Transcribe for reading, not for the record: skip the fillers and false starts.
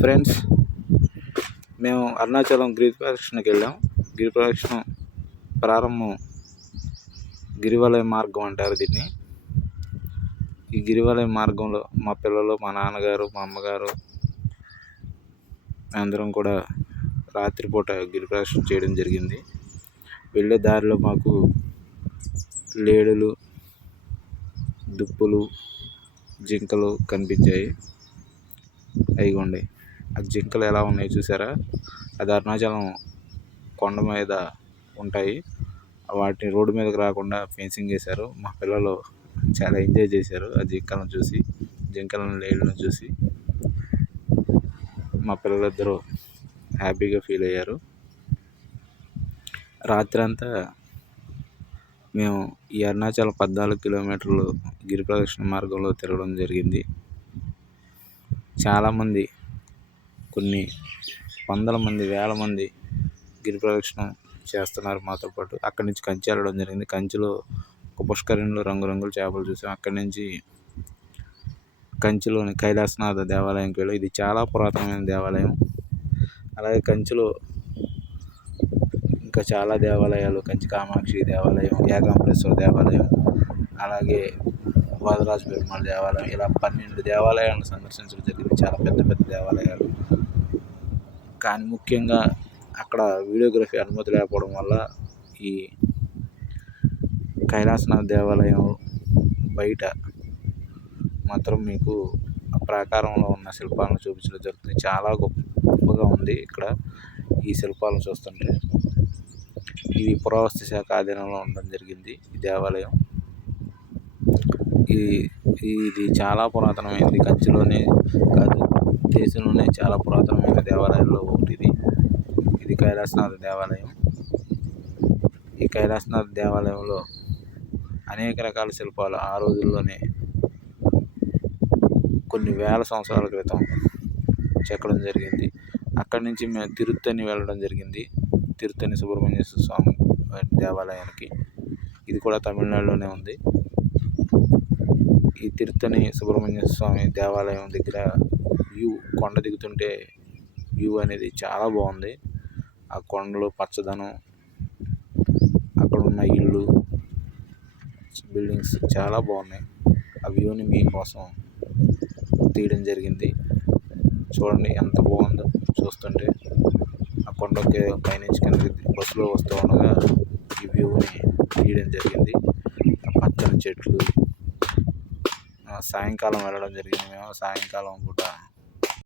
Friends, మేము అరుణాచలం గిరి ప్రదక్షిణకి వెళ్ళాం. గిరి ప్రదక్షిణ ప్రారంభం గిరివలయ మార్గం అంటారు దీన్ని. ఈ గిరివలయ మార్గంలో మా పిల్లలు, మా నాన్నగారు, మా అమ్మగారు అందరం కూడా రాత్రిపూట గిరి ప్రదక్షిణ చేయడం జరిగింది. వెళ్ళే దారిలో మాకు లేడులు, దుప్పులు, జింకలు కనిపించాయి. అయిగోండి, ఆ జింకలు ఎలా ఉన్నాయి చూసారా? అది అరుణాచలం కొండ మీద ఉంటాయి. వాటిని రోడ్డు మీదకి రాకుండా ఫెన్సింగ్ చేశారు. మా పిల్లలు చాలా ఎంజాయ్ చేశారు ఆ జింకలను చూసి, లేడులను చూసి. మా పిల్లలిద్దరూ హ్యాపీగా ఫీల్ అయ్యారు. రాత్రి అంతా మేము ఈ అరుణాచలం 14 కిలోమీటర్లు గిరి ప్రదక్షిణ మార్గంలో తిరగడం జరిగింది. చాలామంది, కొన్ని వందల మంది, వేల మంది గిరి ప్రదక్షిణ చేస్తున్నారు మాతో పాటు. అక్కడి నుంచి కంచి వెళ్ళడం జరిగింది. కంచిలో ఒక పుష్కరిణిలో రంగురంగుల చేపలు చూసాం. అక్కడి నుంచి కంచిలోని కైలాసనాథ దేవాలయంకి వెళ్ళాం. ఇది చాలా పురాతనమైన దేవాలయం. అలాగే కంచిలో ఇంకా చాలా దేవాలయాలు, కంచి కామాక్షి దేవాలయం, ఏకాంబరేశ్వర దేవాలయం, అలాగే వరదరాజ పెరుమాళ్ దేవాలయం, ఇలా 12 దేవాలయాలను సందర్శించడం జరిగింది. చాలా పెద్ద పెద్ద దేవాలయాలు. కానీ ముఖ్యంగా అక్కడ వీడియోగ్రఫీ అనుమతి లేకపోవడం వల్ల ఈ కైలాసనాథ దేవాలయం బయట మాత్రం మీకు ఆ ప్రాకారంలో ఉన్న శిల్పాలను చూపించడం జరుగుతుంది. చాలా గొప్పగా ఉంది ఇక్కడ ఈ శిల్పాలను చూస్తుంటే. ఇది పురావస్తు శాఖ ఆధీనంలో ఉండడం జరిగింది ఈ దేవాలయం. ఇది చాలా పురాతనమైనది. కంచిలోనే కాదు, దేశంలోనే చాలా పురాతనమైన దేవాలయాల్లో ఒకటి ఇది కైలాసనాథ దేవాలయం. ఈ కైలాసనాథ దేవాలయంలో అనేక రకాల శిల్పాలు ఆ రోజుల్లోనే కొన్ని వేల సంవత్సరాల క్రితం చెక్కడం జరిగింది. అక్కడి నుంచి మేము తిరుత్తణి వెళ్ళడం జరిగింది. తిరుత్తణి సుబ్రహ్మణ్యేశ్వర స్వామి దేవాలయానికి. ఇది కూడా తమిళనాడులోనే ఉంది. ఈ తిరుత్తణి సుబ్రహ్మణ్యేశ్వర స్వామి దేవాలయం దగ్గర కొండ దిగుతుంటే వ్యూ అనేది చాలా బాగుంది. ఆ కొండలు, పచ్చదనం, అక్కడ ఉన్న ఇళ్ళు, బిల్డింగ్స్ చాలా బాగున్నాయి. ఆ వ్యూని మీకోసం తీయడం జరిగింది. చూడండి ఎంత బాగుందో చూస్తుంటే. ఆ కొండకి పైనుంచి కిందకి బస్సులో వస్తూ ఉండగా ఈ వ్యూని తీయడం జరిగింది. పచ్చని చెట్లు. సాయంకాలం వెళ్ళడం జరిగింది. మేము సాయంకాలం పూట